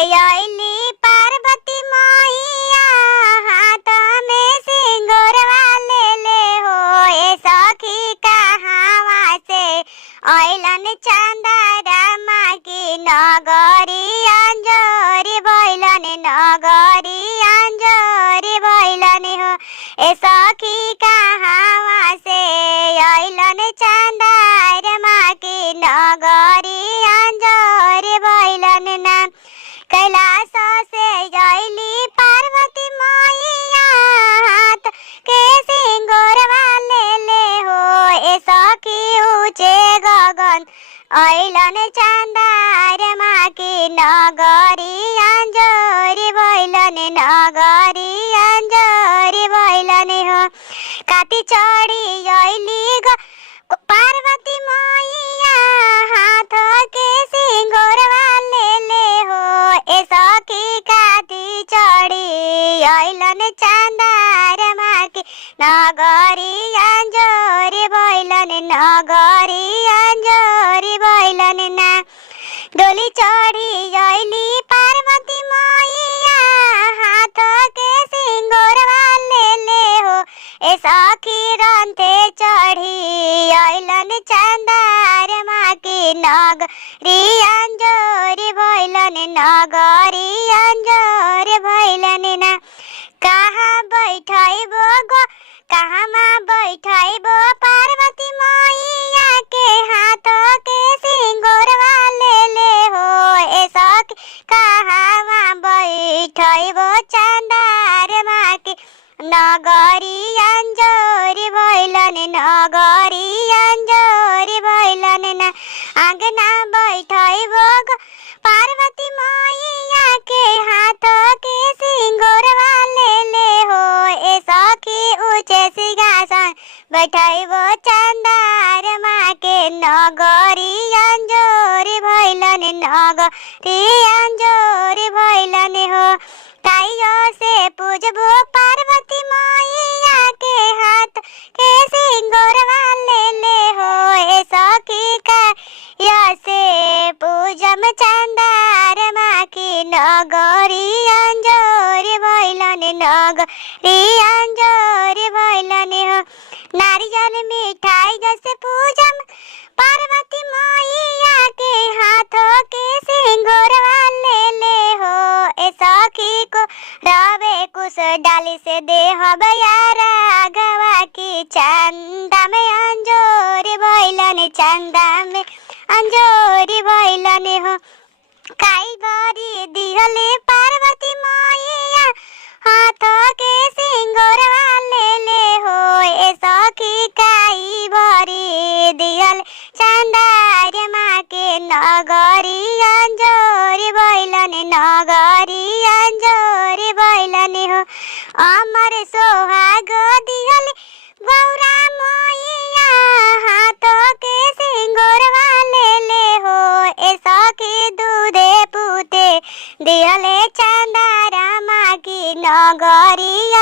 अइली पार्वती मैया हाथ में सिंगरवा ले हो। ए सखी कहावा से अइलन चंदरमा की नगरी अंजोरी भइलन नगरी अंजोरी भइलन हो। ए सखी कहावा से अइलन चंदरमा की नगरी अंजोरी भइलन ना। कैलाश से अइली पार्वती मैया हाथ के सिंगरवा ले हो। ए सखी ऊंचे गगन अइलन चंदरमा की नगरी अंजोरी भइलन नगरी अंजोरी भइलन हो। काटी चढ़ी अइली पार्वती मैया हाथ के सिंगरवा ले हो। ए सखी काटी चढ़ी अइलन चंदरमा की नगरी अंजोरी भइलन नगरी अंजोरी भइलन ना। डोली चढ़ी अइली पार्वती मैया हाथ के सिंगरवा ले हो। ए सखी रंथे चढ़ी अइलन चंदरमा की नगरी अंजोरी भइलन नगरी अंजोरी भइलन ना। कहाँ बैठैबो गो कहमा बैठैबो पार्वती मैया के हाथ के सिंगरवा ले हो। ए सखी कहाँमा बैठैबो चंदरमा की नगरी अंजोरी भइलन नगरी अंजोरी भइलन ना। आंगना बैठैबो पार्वती मैया के हाथ के सिंगरवा ले हो। ए सखी ऊंचे सिंहासन बैठैबो चंदरमा के नगरी अंजोरी भइलन नगरी अंजोरी भइलन हो। ताइयो से पूजबो पार्वती मैया के हाथ के सिंगरवा ले हो। ए सखी काया से पूजम चंदरमा की नगरी अंजोरी भइलन नगरी अंजोरी भइलन हो। नारियल मिठाई जैसे पूजम पार्वती मैया के हाथ के सिंगरवा ले हो। ए सखी को रवे कुछ डाली से देहब राघवा की चंदा में अंजोरी भइलन चंदा में अंजोरी भइलन हो। काई भरी दिहले पार्वती मैया हाथ के सिंगरवा ले हो। ए सखी काई भरी दिहले चंदरमा के नगरी अंजोरी भइलन नगरी अंजोरी भइलन हो। अमर सोहाग दिहले गौरा मैया हाथ के सिंगरवा ले हो। ए सखी दूधे पूते दिहले चंदरमा की नगरी